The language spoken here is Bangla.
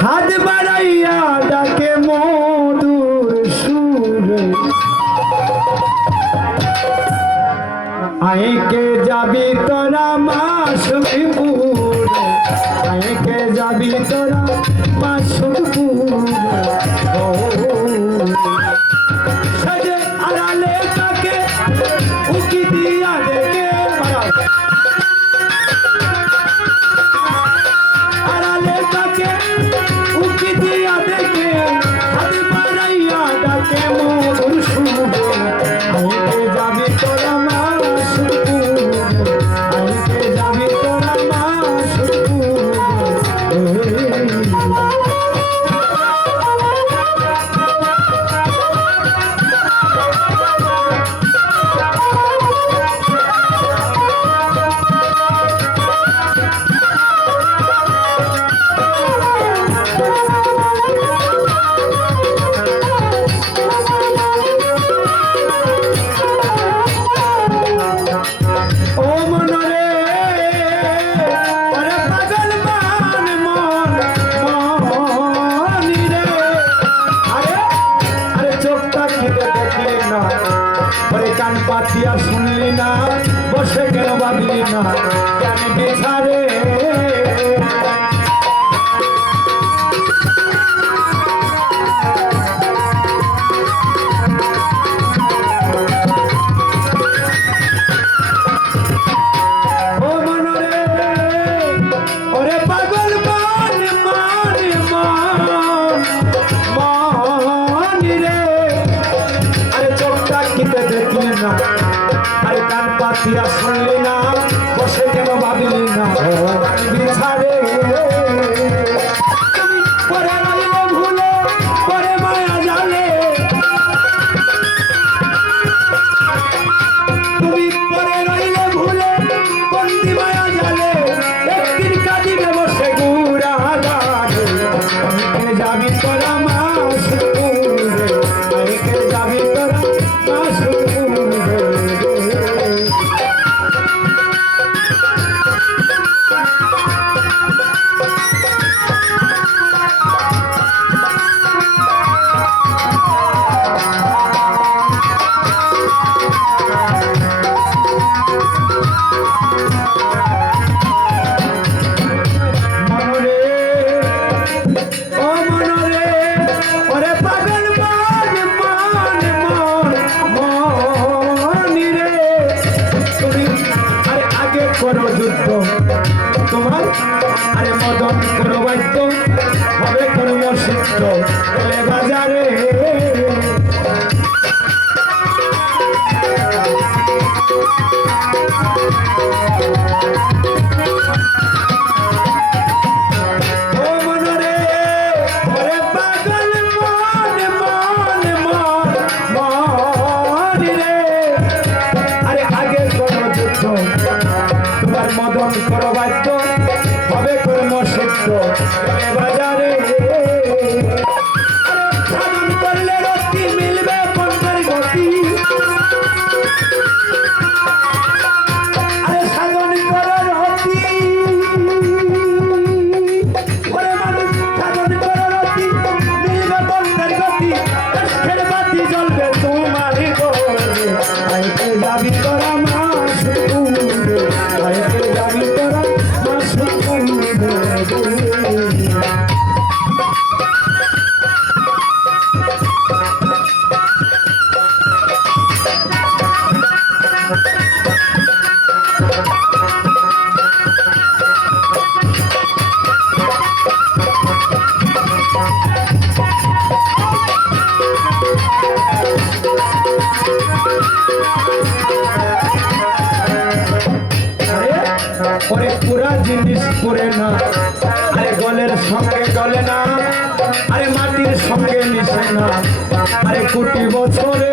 হাত বাড়াইয়া ডাকে মধুর সুরে। আইকে যাবি তোরা মাসুপুর আইকে যাবি তোরা মাসুপুর ও না। আর কান পাখিরা শুনলে না বসে কেন ভাবিলি না? হবে কর্মসূত্র বাজারে ওরে পুরা জিনিস পরে না। আরে গলের সঙ্গে গলে না, আরে মাটির সঙ্গে মিশে না। আরে কোটি বছরে